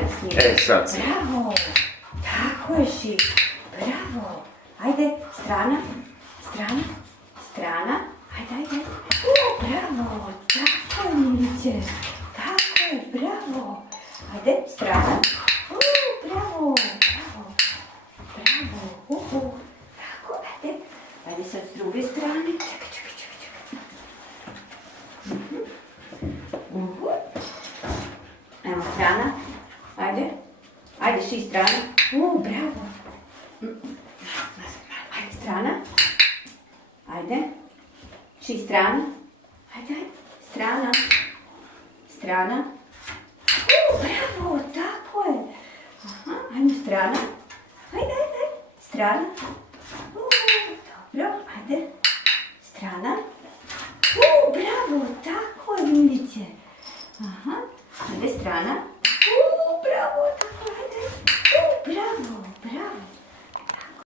mene snimati. Sad si. Bravo. Tako je, Šip. Bravo. Ajde, strana. Strana. Strana. Ajde. Bravo. Tako je, Milice. Tako je, bravo. Ajde, strana. Bravo. Tako, ajde. Ajde sad s druge strane. Čekaj. Evo strana. Ajde, Ši, strana. Bravo. Ajde, strana. Ajde. Ši, strana. Ajde. Strana. Strana. Bravo, tako je. Ajmo strana. Ajde. Strana. Dobro, ajde. Strana. Bravo, tako je, Milice. Ajde, strana. Bravo, tako, ajde. Bravo.